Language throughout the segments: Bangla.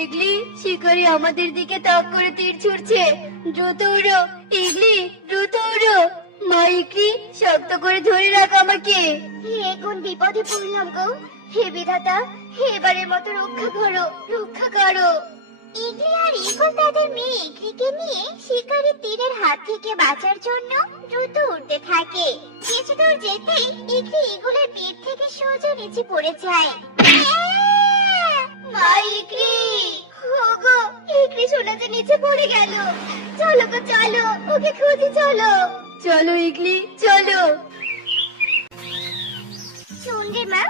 ইগলি, শিকারি আমাদের দিকে তাক করে তীর ছুড়ছে। দ্রুত উড়ো ইগলি, দ্রুত উড়ো। মা ইগলি, শক্ত করে ধরে রাখ আমাকে। হে কোন বিপদে পড়লাম গো। হে বিধাতা, এবারের মতো রক্ষা করো, রক্ষা করো। ইগলি আর ঈগল তাদের মেয়ে ইগলিকে নিয়ে শিকারী তীরের হাত থেকে বাঁচার জন্য দ্রুত উঠতে থাকে। কিছু দূর যেতেই ইগলি ঈগলের পিঠ থেকে সোজা নিচে পড়ে যায়। মা ইগলি, ওগো, ইগলি সোনা যে নিচে পড়ে গেল। চলো গো চলো, ওকে খুঁজে চলো। চলো ইগলি, চলো। শোন রে মা,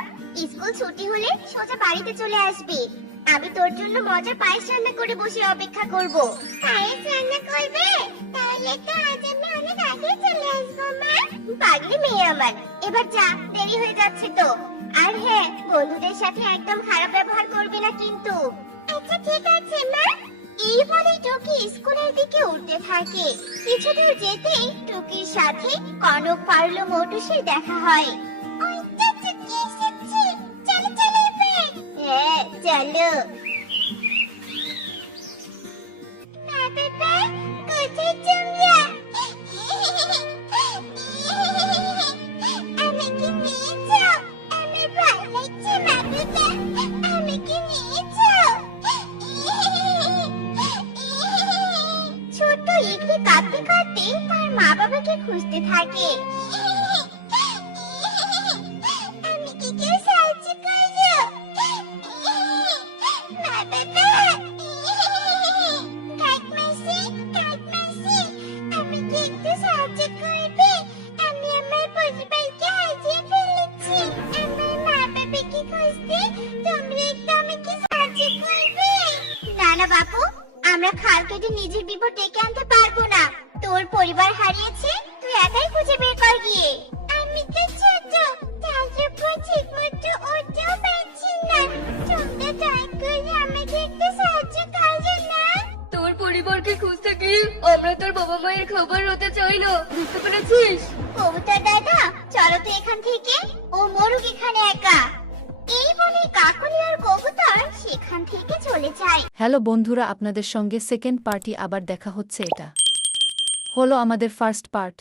স্কুল ছুটি হলে সোজা বাড়িতে চলে আসবি। আমি তোর জন্য মজার পায়েস রান্না করে বসে অপেক্ষা করব। পায়েস রান্না করবে? তাহলে তো আজ আমি অনেক আগে চলে আসবো মা। পাগলি মেয়ে আমার, এবার যা, দেরি হয়ে যাচ্ছে তো। আর হ্যাঁ, বন্ধুদের সাথে একদম খারাপ ব্যবহার করবি না কিন্তু। আচ্ছা ঠিক আছে মা। এই বলে টুকি স্কুলের দিকে উঠতে থাকে। কিছু দূর যেতেই টুকির সাথে কনক, পারলো, মৌটুসির দেখা হয়। ওই তো টুকি এসেছে, চলো চলো এবার। হ্যাঁ চলো। মা বাবা, কোথায় তোমরা? আমাকে নিয়ে যাও, আমার ভয় লাগছে মা বাবা, আমাকে নিয়ে যাও। ছোট্ট ইগলি কাঁদতে কাঁদতে তার মা বাবাকে খুঁজতে থাকে। আমি কি কেউ সাহায্য করো? মা বাবা, কাকমাসি, কাকমাসি, আমাকে একটু সাহায্য করবে? আমি আমার পরিবারকে হারিয়ে ফেলেছি। আমার মা বাবাকে খুঁজতে তোমরা একটু আমাকে সাহায্য করবে? না না বাপু, আমরা খাল কেটে নিজের বিপদ ডেকে আনতে পারবো না। তোর পরিবার হারিয়েছে, তুই একাই খুঁজে বের কর গিয়ে। আমি তো ছোট, তার উপর ঠিক মতো উঠতেও পারছি না। তোমরা দয়া করে আমাকে একটু সাহায্য করো না। তোর পরিবারকে খুঁজতে গিয়ে আমরা তোর বাবা মায়ের খবর হতে চাইলো, বুঝতে পেরেছিস? কবুতর দাদা, চলো তো এখান থেকে, ও মরুক এখানে একা। এই বলে কাকলি আর কবুতর সেখান থেকে চলে যায়। হ্যালো বন্ধুরা, আপনাদের সঙ্গে সেকেন্ড পার্টি আবার দেখা হচ্ছে। এটা হলো আমাদের ফার্স্ট পার্ট।